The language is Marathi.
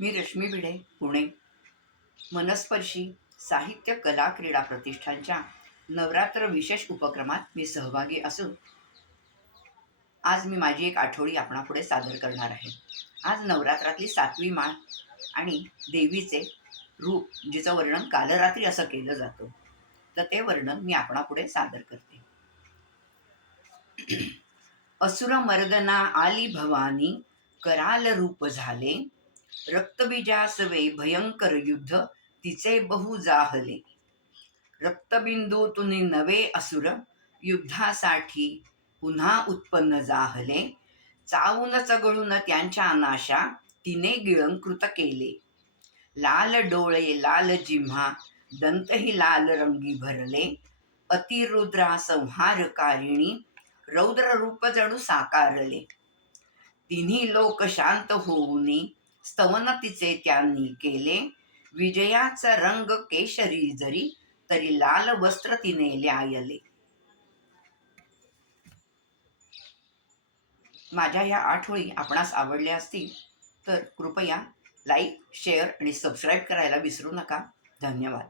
मी रश्मी भिडे पुणे. मनस्पर्शी साहित्य कला क्रीडा प्रतिष्ठानच्या नवरात्र विशेष उपक्रमात मी सहभागी असून आज मी माझी एक आठवडी आपणापुढे सादर करणार आहे. आज नवरात्रातली सातवी माळ आणि देवीचे रूप जिचं वर्णन कालरात्री असं केलं जातं तर ते वर्णन मी आपणापुढे सादर करते. असुर मर्दना आली भवानी कराल रूप झाले रक्तबीजासवे भयंकर युद्ध तिचे बहु जाहले. रक्तबिंदूतुनि नवे असुर युद्धासाठी पुन्हा उत्पन्न जाहले. चावून चगळून त्यांच्या नाशा तिने गिळंकृत केले. लाल डोळे लाल जिम्हा दंतही लाल रंगी भरले. अतिरुद्रा संहारकारिणी रौद्र रूप जणू साकारले. तिन्ही लोक शांत होऊनी स्तवन तिचे त्यांनी केले. विजयाचा रंग केशरी जरी तरी लाल वस्त्र तिने ल्यायले. माझ्या या आठवणी आपणास आवडल्या असतील तर कृपया लाईक शेअर आणि सबस्क्राईब करायला विसरू नका. धन्यवाद.